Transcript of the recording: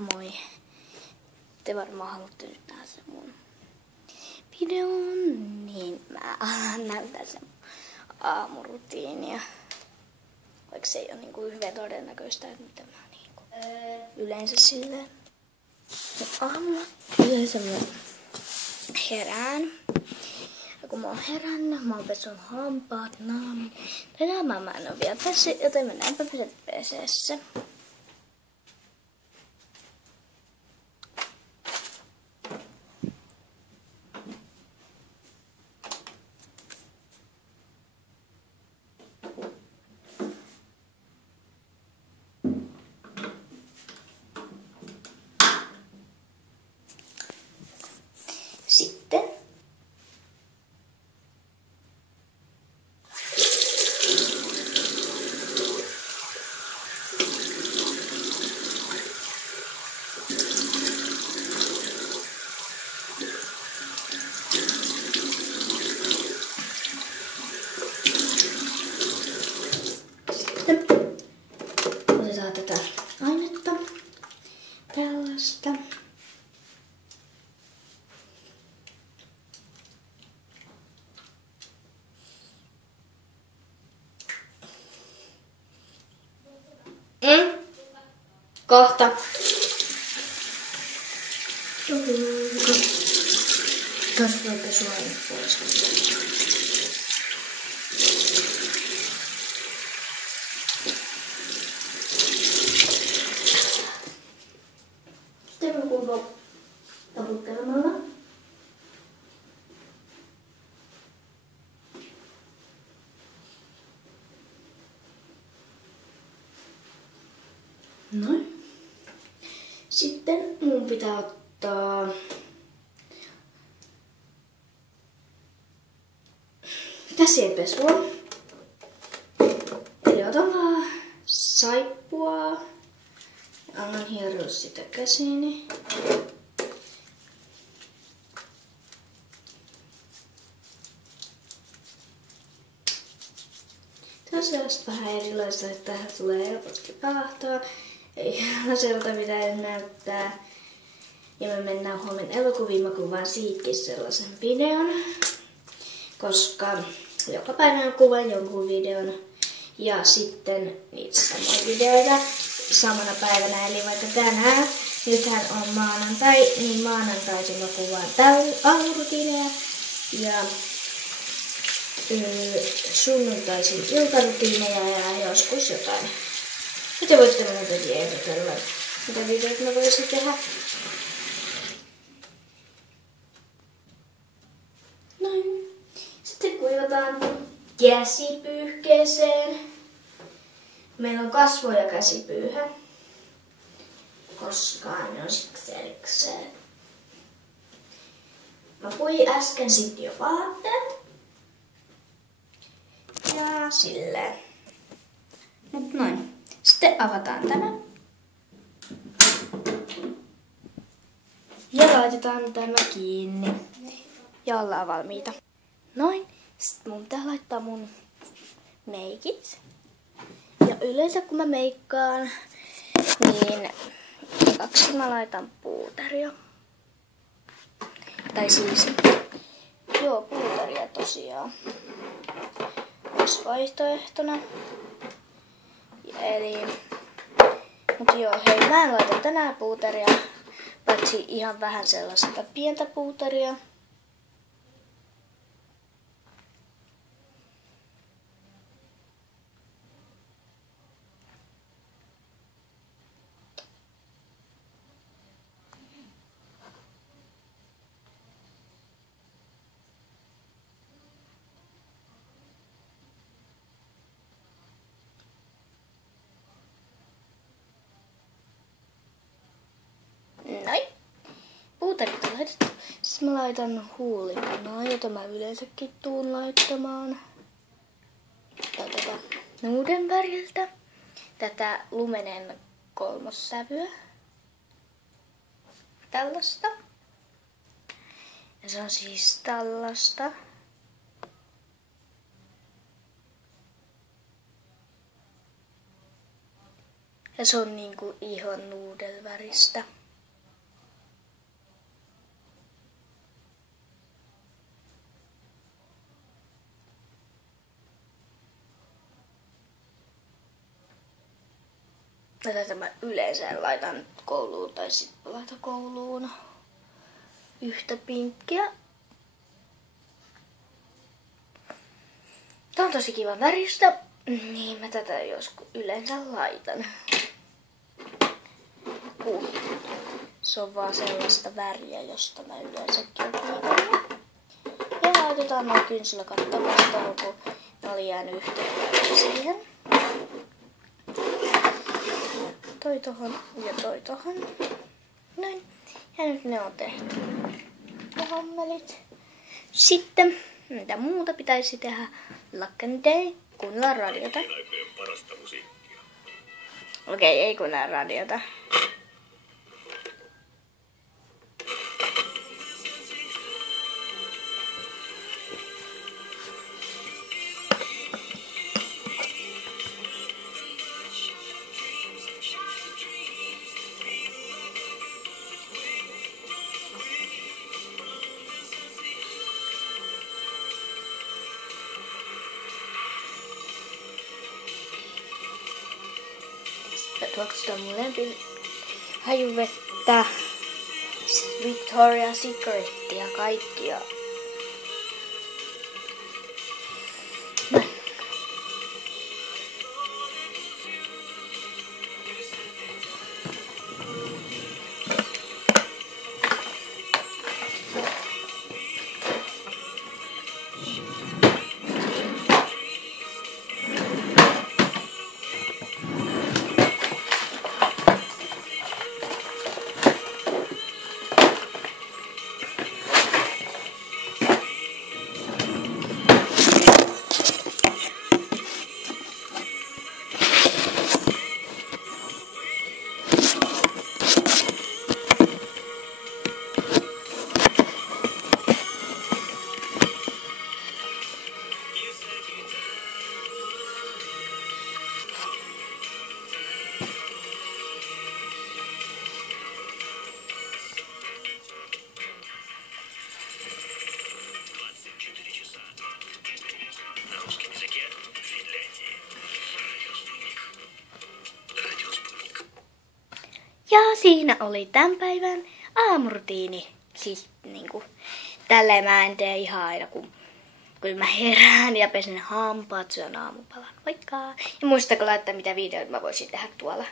Moi. Te varmaan haluatte nyt nähdä sen mun videon, niin mä näytän sen aamurutiinia. Vaikka se ei ole niinku hyvin todennäköistä, että mitä mä niinku yleensä silleen. Aamulla yleensä mä herään. Ja kun mä oon herännyt, mä oon pesun hampaat, naamin. Tänään mä en oo vielä pessyt, joten mennäänpä peseessä. Sitten otetaan tätä ainetta, tällaista. Kohta. Kasvoipesuaine pois. Sitten mä kuuluu taputtelemalla. Noin. Sitten mun pitää ottaa käsienpesua. Eli otan vaan saippua ja annan hieroa sitä käsiini. Tämä on sellaista vähän erilaista, että tähän tulee helposti pahtaa. Ei sellaiselta mitä näyttää. Ja me mennään huomenna elokuviin, mä kuvaan siitäkin sellaisen videon. Koska joka päivä mä kuvaan jonkun videon. Ja sitten niitä samoja videoita samana päivänä. Eli vaikka tänään, nythän on maanantai, niin maanantaisin mä kuvaan aamurutiineja. Ja sunnuntaisin iltarutiineja ja joskus jotain. Te voitte muuta ehdotella, mitä videoita mä voisin tehdä. Noin. Sitten kuivataan käsipyyhkeeseen. Meillä on kasvo- ja käsipyyhä. Koska ne on siksi erikseen. Mä puin äsken sit jo vaatteet. Ja silleen. Mut noin. Sitten avataan tämä. Ja laitetaan tämä kiinni. Ja ollaan valmiita. Noin. Sitten mun pitää laittaa mun meikit. Ja yleensä kun mä meikkaan, niin ekaksi mä laitan puuteria. Tai siis, puuteria tosiaan. Olisi vaihtoehtona. Hei, mä en laita tänään puuteria, paitsi ihan vähän sellaista pientä puuteria. Noin. Puuterit on laitettu. Sitten mä laitan huulipunaa, jota mä yleensäkin tuun laittamaan. Tätä nuuden väriltä. Tätä lumenen kolmossävyä. Tällaista. Ja se on siis tällaista. Ja se on niinku ihan nuudelväristä. Tätä mä yleensä laitan kouluun tai sitten laitan kouluun yhtä pinkkiä. Tää on tosi kiva väristä, niin mä tätä joskus yleensä laitan. Se on vaan sellaista väriä, josta mä yleensäkin olen piikannut. Ja laitetaan noin kynsillä kattavasteluun, kun ne oli jäänyt yhteen siihen. Toi tohon ja toi tohon. Näin. Ja nyt ne on tehty. Ja hommelit. Sitten, mitä muuta pitäisi tehdä? Lakendei, kuunnella radiota. Okei, ei kuunnella radiota. Tuoksi sitä mun lempin hajuvettä, Victoria's Secretia kaikkia. Ja siinä oli tämän päivän aamurutiini. Siis niinku, tälleen mä en tee ihan aina, kun kyllä mä herään ja pesen hampaat, syön aamupalan. Moikka! Ja muistakaa laittaa, mitä videoita mä voisin tehdä tuolla.